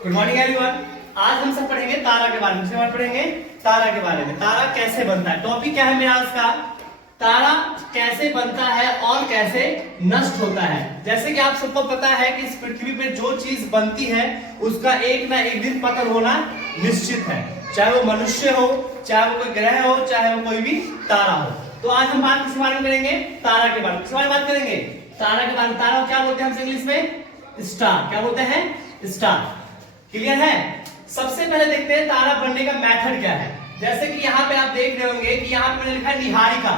Good morning everyone. आज हम सब पढ़ेंगे तारा के बारे में। किसके बारे में पढ़ेंगे? तारा के बारे में। तारा कैसे बनता है, टॉपिक क्या है मेरा आज का? तारा कैसे बनता है और कैसे नष्ट होता है। जैसे कि आप सबको पता है कि इस पृथ्वी पे जो चीज बनती है उसका एक ना एक दिन पतन होना निश्चित है, चाहे वो मनुष्य हो, चाहे वो कोई ग्रह हो, चाहे वो कोई भी तारा हो। तो आज हम बात किस बारे में करेंगे? तारा के बारे में। किस बारे में बात करेंगे? तारा के बारे में। तारा क्या बोलते हैं हम इंग्लिश में? स्टार। क्या बोलते हैं? स्टार। क्लियर है? सबसे पहले देखते हैं तारा बनने का मेथड क्या है। जैसे कि यहाँ पे आप देख रहे होंगे कि यहाँ पे मैंने लिखा है निहारिका।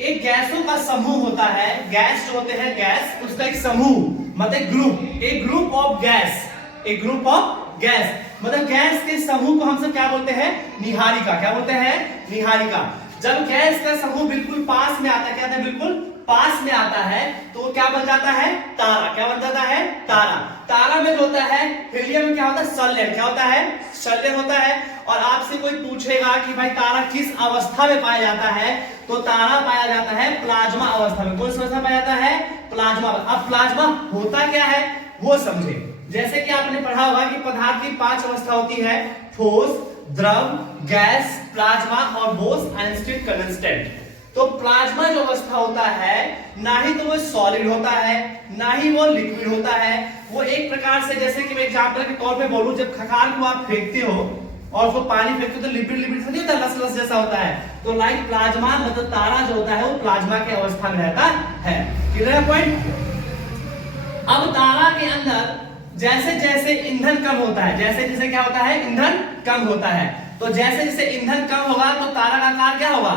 एक गैसों का समूह होता है, गैस जो होते हैं गैस, उसका एक समूह मतलब ग्रुप, एक ग्रुप ऑफ गैस, एक ग्रुप ऑफ गैस मतलब गैस के समूह को हम सब क्या बोलते हैं? निहारिका। क्या बोलते हैं? निहारिका। जब गैस का समूह बिल्कुल पास में आता है, क्या आता है? बिल्कुल पास में आता है तो क्या बन जाता है? तारा। क्या बन जाता है? तारा। तारा में जो होता है हीलियम में क्या होता है? संलयन। क्या होता है? संलयन होता है। और आपसे कोई पूछेगा कि भाई तारा किस अवस्था में पाया जाता है, तो तारा पाया जाता है प्लाज्मा अवस्था में। कौन सी अवस्था पाया जाता है? प्लाज्मा। अब प्लाज्मा होता क्या है वो समझे। जैसे कि आपने पढ़ा होगा कि पदार्थ की 5 अवस्था होती है: ठोस, द्रव, गैस, प्लाज्मा और बोस एनस्टेड कंडेंसेट। तो प्लाज्मा जो अवस्था होता है ना ही तो वो सॉलिड होता है ना ही वो लिक्विड होता है। वो एक प्रकार से, जैसे कि मैं एग्जांपल के तौर पे बोलूं, जब खखार को आप फेंकते हो और उसको पानी फेंकते हो तो लिक्विड लिक्विड नहीं होता, लस लस जैसा होता है। तो लाइक प्लाज्मा मतलब तारा जो होता है वो प्लाज्मा के अवस्था में रहता है। क्लियर है पॉइंट? अब तारा के अंदर जैसे जैसे ईंधन कम होता है, जैसे जैसे क्या होता है? ईंधन कम होता है। तो जैसे जैसे ईंधन कम होगा तो तारा का आकार क्या होगा?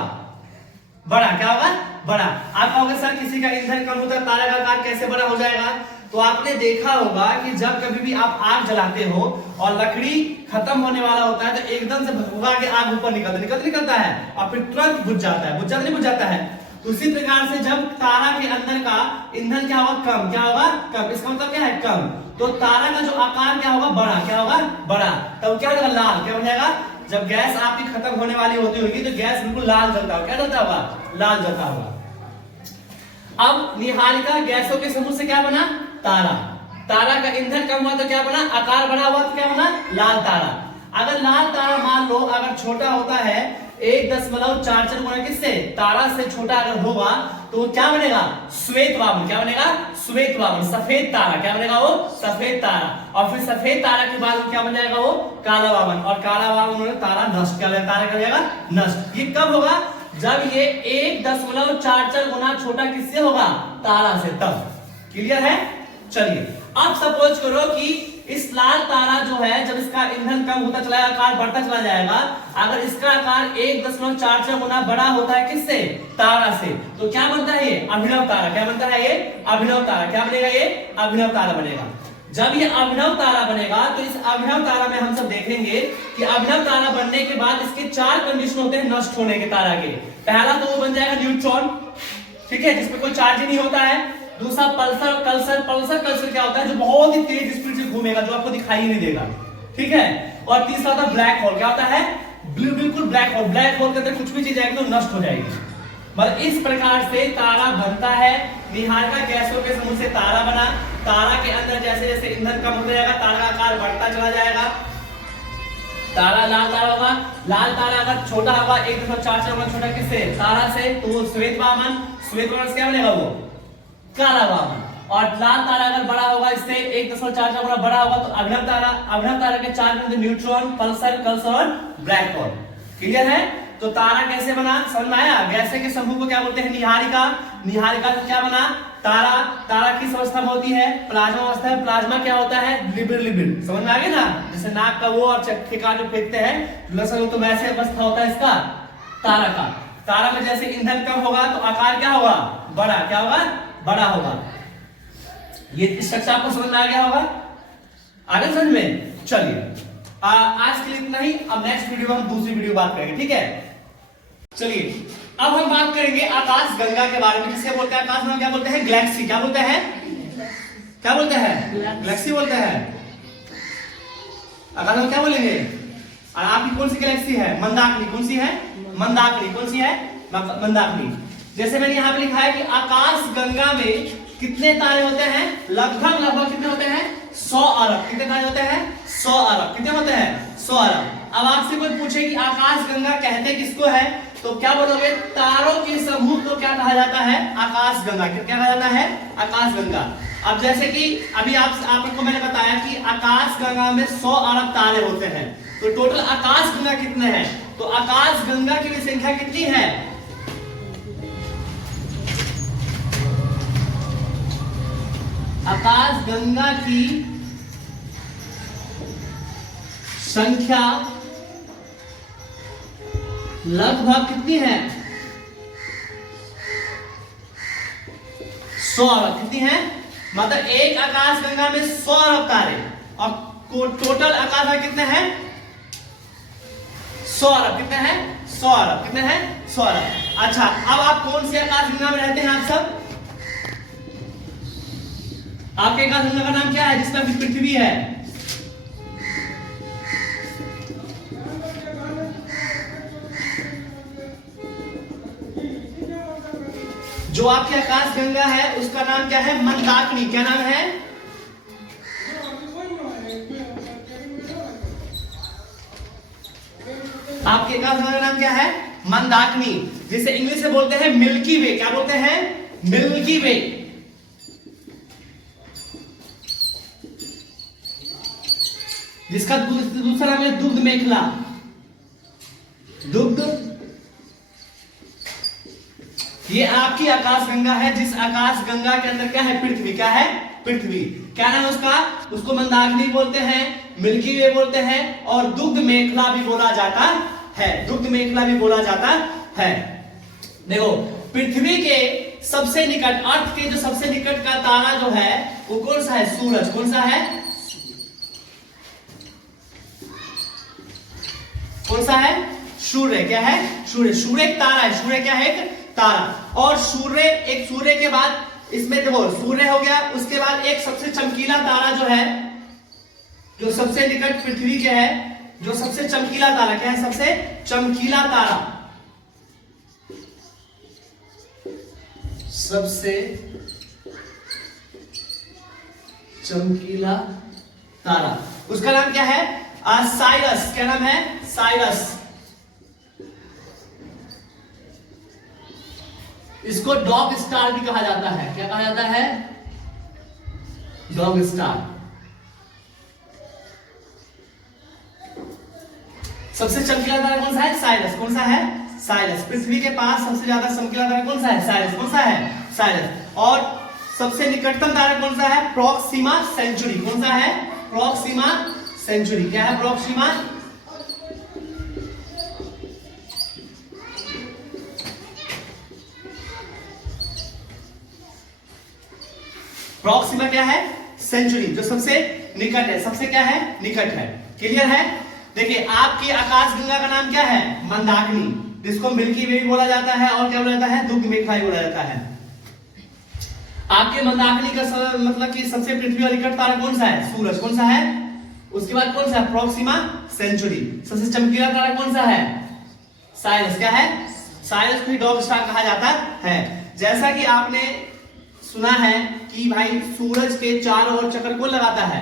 बड़ा। क्या होगा? बड़ा। आप कहोगे सर किसी का ईंधन कम होता है तारा का आकार कैसे बड़ा हो जाएगा? तो आपने देखा होगा कि जब कभी भी आप आग जलाते हो और लकड़ी खत्म होने वाला होता है तो एकदम से भगभगा के आग ऊपर निकलता है और फिर तुरंत बुझ जाता है। बुझ जाता है। उसी प्रकार से जब तारा के अंदर का ईंधन क्या होगा? कम। क्या होगा? कम। इसका मतलब क्या है? कम। तो तारा का जो आकार क्या होगा? बड़ा। क्या होगा? बड़ा। तब क्या होगा? लाल। क्या हो जाएगा? जब गैस आपकी खत्म होने वाली होगी तो गैस बिल्कुल लाल जलता होगा। क्या जलता होगा? लाल जलता होगा। अब निहारिका गैसों के समूह से क्या बना? तारा। तारा का ईंधन कम हुआ तो क्या बना? आकार बड़ा हुआ तो क्या बना? लाल तारा। अगर लाल तारा मान लो अगर छोटा होता है 1.44 गुना किससे? तारा से छोटा अगर होगा तो क्या बनेगा? श्वेत वामन। क्या बनेगा? श्वेत वामन, सफेद तारा। क्या बनेगा वो? सफेद तारा। और फिर सफेद तारा के बाद क्या बन जाएगा वो? काला वामन। और काला वामन में तारा नष्ट। क्या तारा क्या जाएगा? नष्ट। ये कब होगा? जब ये 1.44 गुना छोटा किससे होगा? तारा से। तब। क्लियर है? चलिए अब सपोज करो कि इस लाल तारा जो है जब इसका ईंधन कम होता चला जाएगा, आकार बढ़ता चला जाएगा, अगर इसका आकार 1.44 गुना बड़ा होता है किससे? तारा से, तो क्या बनता है ये? अभिनव तारा। क्या बनता है ये? अभिनव तारा। क्या बनेगा ये? अभिनव तारा बनेगा। जब ये अभिनव तारा बनेगा तो इस अभिनव तारा में हम सब देखेंगे कि अभिनव तारा बनने के बाद इसके 4 कंडीशन होते हैं नष्ट होने के तारा के। पहला तो वो बन जाएगा न्यूट्रॉन, ठीक है, जिसमें कोई चार्ज ही नहीं होता है। दूसरा पल्सर कल्सर। पल्सर कल्सर क्या होता है? जो बहुत ही तेज स्पीड से घूमेगा, जो आपको दिखाई नहीं देगा, ठीक है। और तीसरा होता है ब्लैक होल। क्या होता है? बिल्कुल ब्लैक होल। ब्लैक होल के अंदर कुछ भी चीज आएगी तो नष्ट हो जाएगी। मतलब इस प्रकार से तारा बनता है। निहारिका गैसों के समूह से तारा बना। तारा के अंदर जैसे जैसे ईंधन कम होता जाएगा तारा का आकार बढ़ता चला जाएगा, तारा लाल तारा होगा। लाल तारा अगर छोटा होगा 1.44 गुना छोटा किससे? तारा से, तो वो श्वेत वामन। श्वेत वामन से क्या बनेगा? वो काला वामन। और लाल तारा अगर बड़ा होगा इससे 1.44 गुना बड़ा होगा तो अभिनव तारा। अभिनव तारा के 4 बिंदु न्यूट्रॉन, पल्सर, कल्सर और ब्लैक होल। क्लियर है? तो तारा कैसे बना? समझ में आया? गैसें के समूह को क्या बोलते हैं? निहारिका। निहारिका से क्या बना? तारा। तारा किस अवस्था में होती है? प्लाज्मा अवस्था में। प्लाज्मा क्या होता है? लिपिड। समझ में आ गया ना? जैसे नाक का वो और ठेका जो फेंकते हैं तो वैसे अवस्था होता है इसका तारा का। तारा में जैसे ईंधन कम होगा तो आकार क्या होगा? बड़ा। क्या होगा? बड़ा होगा। ये स्ट्रक्चर आपको समझ में आ गया होगा? आगे समझ में? चलिए आज के लिए इतना ही। अब नेक्स्ट वीडियो में हम दूसरी वीडियो बात करेंगे, ठीक है। चलिए अब हम बात करेंगे आकाश गंगा के बारे में। किसके बोलते हैं? आकाश गंगा क्या बोलते हैं? गैलेक्सी। क्या बोलते हैं? क्या बोलते हैं? गैलेक्सी बोलते हैं। आकाश गंगा क्या बोलेंगे? और आपकी कौन सी गैलेक्सी है? मंदाकिनी। कौन सी है? मंदाकिनी। कौन सी है? मंदाकिनी। जैसे मैंने यहाँ पे लिखा है कि आकाश गंगा में कितने तारे होते हैं? लगभग कितने होते हैं? 100 अरब। कितने तारे होते हैं? 100 अरब। कितने होते हैं? 100 अरब। अब आपसे कोई पूछे कि आकाश गंगा कहते किसको है, तो क्या बोलोगे? तारों के समूह को क्या कहा जाता है? आकाश गंगा। क्या कहा जाता है? आकाश गंगा। अब जैसे कि अभी आपको मैंने बताया कि आकाश गंगा में 100 अरब तारे होते हैं, तो टोटल आकाश गंगा कितने हैं? तो आकाश गंगा की संख्या कितनी है? आकाश गंगा की संख्या लगभग कितनी है? 100 अरब। कितनी है? मतलब एक आकाश गंगा में 100 अरब तारे, और टोटल आकाश में कितने हैं? 100 अरब। कितने हैं? 100 अरब। कितने हैं? 100 अरब। अच्छा, अब आप कौन सी आकाश गंगा में रहते हैं? आप सब आपके आकाश गंगा का नाम क्या है जिसमें अभी पृथ्वी है? जो आपकी आकाश गंगा है उसका नाम क्या है? मंदाकिनी। क्या नाम है? आपके आकाश गंगा का नाम क्या है? मंदाकिनी, जिसे इंग्लिश में बोलते हैं मिल्की वे। क्या बोलते हैं? मिल्की वे। जिसका दूसरा नाम है दुग्ध मेखला। दुग्ध, ये आपकी आकाश गंगा है, जिस आकाश गंगा के अंदर क्या है? पृथ्वी। क्या है? पृथ्वी। क्या नाम है उसका? उसको मंदाकिनी बोलते हैं, मिल्की वे बोलते हैं, और दुग्ध मेखला भी बोला जाता है। दुग्ध मेखला भी बोला जाता है। देखो, पृथ्वी के सबसे निकट, अर्थ के जो सबसे निकट का तारा जो है वो कौन सा है? सूरज। कौन सा है? कौन सा है? सूर्य। क्या है? सूर्य। सूर्य एक तारा है। सूर्य क्या है? एक तारा। और सूर्य, एक सूर्य के बाद इसमें देखो, सूर्य हो गया, उसके बाद एक सबसे चमकीला तारा जो है, जो सबसे निकट पृथ्वी के है, जो सबसे चमकीला तारा क्या है? सबसे चमकीला तारा, सबसे चमकीला तारा, उसका नाम क्या है? साइरस। क्या नाम है? साइरस। इसको डॉग स्टार भी कहा जाता है। क्या कहा जाता है? Dog star. सबसे चमकीला तारा कौन सा है? साइरस। कौन सा है? साइरस। पृथ्वी के पास सबसे ज्यादा चमकीला तारा कौन सा है? साइरस। कौन सा है? साइरस। और सबसे निकटतम तारा कौन सा है? Proxima Centauri. कौन सा है? Proxima Centauri. क्या है? प्रॉक्सिमा प्रॉक्सिमा क्या है? सेंचुरी, जो सबसे निकट है। सबसे क्या है? निकट है। क्लियर है? देखिए, आपकी आकाश गंगा का नाम क्या है? मंदाकिनी, जिसको मिल्की वे भी बोला जाता है, और क्या बोला जाता है? दुग्ध मेखला बोला जाता है। आपके मंदाकिनी का मतलब कि सबसे पृथ्वी और निकट तारा कौन सा है? सूरज। कौन सा है? उसके बाद कौन सा है? Proxima Centauri. सबसे चमकीला तारा कौन सा है? साइरस। क्या है? साइरस को डॉग स्टार कहा जाता है। जैसा कि आपने सुना है कि भाई सूरज के चारों ओर चक्कर कौन लगाता है?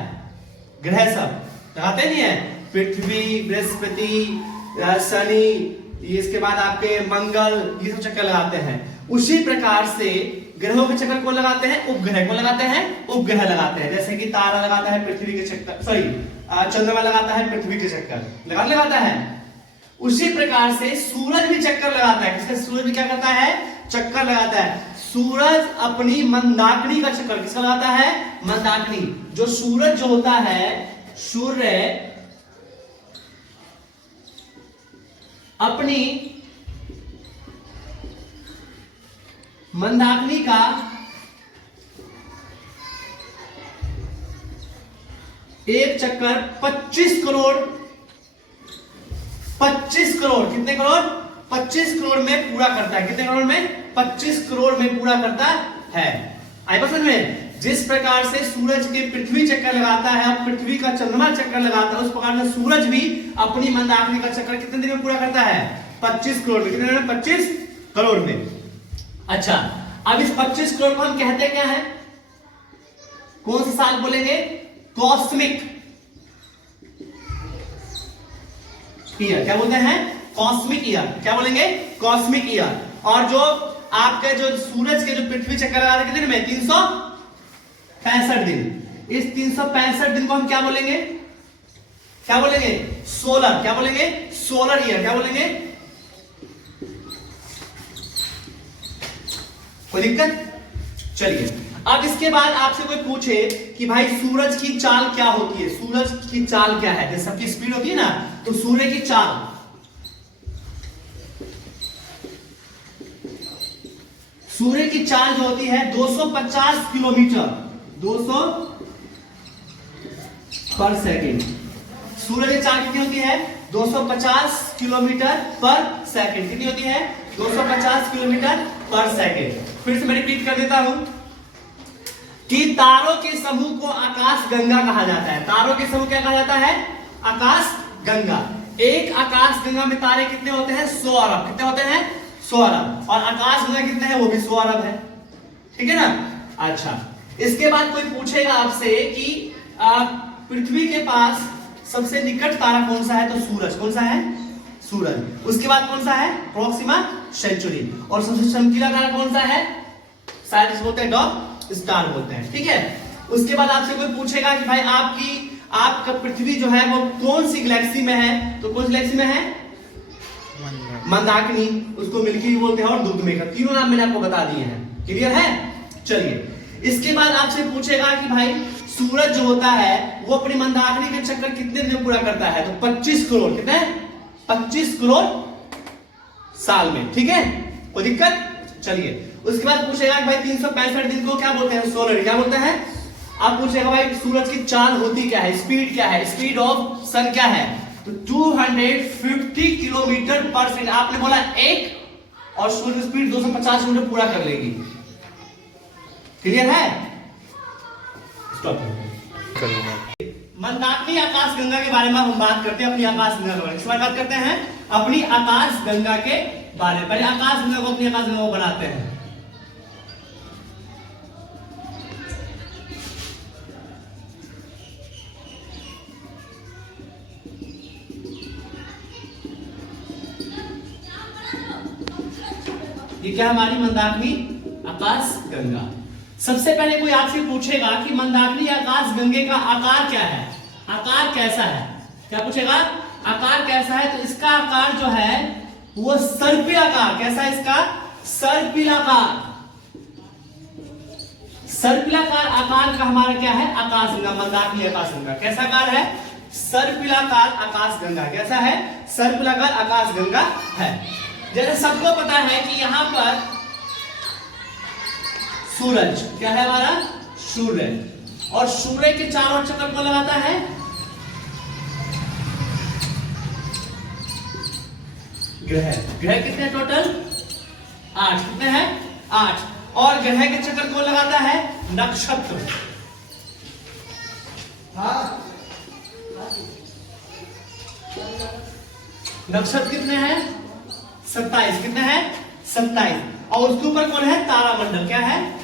ग्रह सब लगाते नहीं है? पृथ्वी, बृहस्पति, शनि, इसके बाद आपके मंगल, ये सब चक्कर लगाते हैं। उसी प्रकार से ग्रहों के चक्कर को लगाते हैं, उपग्रह को लगाते हैं, उपग्रह लगाते हैं। जैसे कि तारा लगाता है पृथ्वी के चक्कर, सॉरी चंद्रमा लगाता है पृथ्वी के चक्कर, लगाता है। उसी प्रकार से सूरज भी चक्कर लगाता है। किसका? सूरज भी क्या करता है? चक्कर लगाता है। सूरज अपनी मंदाकिनी का चक्कर किसका लगाता है? मंदाकिनी। जो सूरज जो होता है, सूर्य अपनी मंदाकिनी का एक चक्कर 25 करोड़, कितने करोड़? 25 करोड़ में पूरा करता है। कितने करोड़ में? 25 करोड़ में पूरा करता है। आई बात समझ में? जिस प्रकार से सूरज के पृथ्वी चक्कर लगाता है और पृथ्वी का चंद्रमा चक्कर लगाता है, उस प्रकार से सूरज भी अपनी मंदाकिनी का चक्कर कितने दिन में पूरा करता है? 25 करोड़ में। कितने दिन में? 25 करोड़ में। अच्छा, अब इस 25 करोड़ को हम कहते क्या है? कौन सा साल बोलेंगे? Cosmic year. क्या बोलते हैं? Cosmic year. क्या बोलेंगे? Cosmic year. और जो आपके जो सूरज के जो पृथ्वी चक्कर लगा कितने दिन में? 365 दिन। इस 365 दिन को हम क्या बोलेंगे? क्या बोलेंगे? सोलर। क्या बोलेंगे? Solar year. क्या बोलेंगे? कोई दिक्कत? चलिए, अब इसके बाद आपसे कोई पूछे कि भाई सूरज की चाल क्या होती है, सूरज की चाल क्या है? जैसे सबकी स्पीड होती है ना, तो सूर्य की चाल, सूर्य की चाल जो होती है 250 किलोमीटर, 200 पर सेकेंड। सूर्य की चाल कितनी होती है? 250 किलोमीटर पर सेकेंड। कितनी होती है? 250 किलोमीटर पर सेकेंड। फिर से मैं रिपीट कर देता हूं कि तारों के समूह को आकाश गंगा कहा जाता है। तारों के समूह क्या कहा जाता है? आकाश गंगा। एक आकाश गंगा में तारे कितने होते हैं? 100 अरब। कितने होते हैं? 100 अरब। और आकाश गंगा कितने हैं? वो भी 100 अरब है। ठीक है ना? अच्छा, इसके बाद कोई पूछेगा आपसे कि पृथ्वी के पास सबसे निकट तारा कौन सा है? तो सूरज। कौन सा है? सूरज। उसके बाद कौन सा है? Proxima Centauri. और सबसे चमकीला तारा कौन सा है? शायद इसको बोलते हैं डॉग स्टार बोलते हैं। ठीक है। उसके बाद आपसे कोई पूछेगा कि भाई आपका पृथ्वी जो है वो कौन सी गैलेक्सी में है? तो कौन सी गैलेक्सी में है? मंदाकिनी। उसको मिल्की भी बोलते हैं और दुग्धमेघ। तीनों नाम मैंने आपको बता दिए हैं। क्लियर है? चलिए, इसके बाद आपसे पूछेगा कि भाई सूरज जो होता है वो अपनी मंदाकिनी के चक्कर कितने दिन में पूरा करता है? तो 25 करोड़। कितने? 25 करोड़ साल में। ठीक है, कोई दिक्कत? चलिए, उसके बाद पूछेगा कि भाई 365 दिन को क्या बोलते हैं? सोलर। क्या बोलते हैं? आप पूछेगा भाई सूरज की चाल होती क्या है, स्पीड क्या है, स्पीड ऑफ सन क्या है? तो 250 किलोमीटर पर सेकंड। आपने बोला एक और सूर्य की स्पीड 250 किलोमीटर पूरा कर लेगी। क्लियर है? स्टॉप। मंदाकिनी आकाश गंगा के बारे में हम बात करते हैं, अपनी आकाश गंगा के बारे में। किस बारे में बात करते हैं? अपनी आकाश गंगा के बारे में। पहले आकाश गंगा को, अपनी आकाश गंगा को बनाते हैं। ये क्या हमारी मंदाकिनी आकाश गंगा। सबसे पहले कोई आपसे पूछेगा कि मंदाकिनी आकाश गंगे का आकार क्या है, आकार कैसा है? क्या पूछेगा? आकार कैसा है? तो इसका आकार जो है वो सर्पिलाकार। कैसा है इसका? सर्पिलाकार। सर्पिलाकार आकार का हमारा क्या है? आकाश गंगा, मंदाकिनी आकाश गंगा। कैसा आकार है? सर्पिलाकार आकाश गंगा। कैसा है? सर्पिलाकार आकाश गंगा है। जैसे सबको पता है कि यहां पर सूरज क्या है हमारा? सूर्य। और सूर्य के चारों ओर चक्कर कौन लगाता है? ग्रह। ग्रह कितने टोटल? 8। कितने हैं? 8। और ग्रह के चक्कर कौन लगाता है? नक्षत्र। नक्षत्र कितने हैं? 27। कितने हैं? 27। और उसके ऊपर कौन है? तारामंडल। क्या है?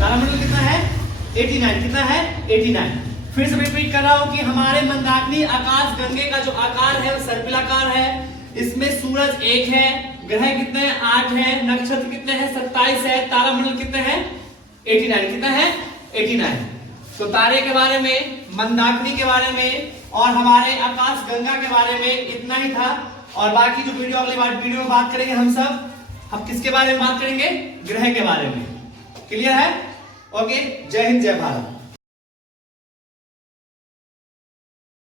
तारामंडल कितना है? 89। कितना है? 89। फिर से रिपीट कर रहा हूं कि हमारे मंदाकिनी आकाश गंगे का जो आकार है वो सर्पिलाकार है। इसमें सूरज एक है, ग्रह कितने हैं? 8 है, नक्षत्र कितने हैं? 27 है, तारामंडल कितने हैं? 89। कितना है? 89। तो तारे के बारे में, मंदाकिनी के बारे में और हमारे आकाश गंगा के बारे में इतना ही था। और बाकी जो वीडियो अगली बार वीडियो में बात करेंगे हम किसके बारे में बात करेंगे? ग्रह के बारे में। क्लियर है? ओके, जय हिंद, जय भारत।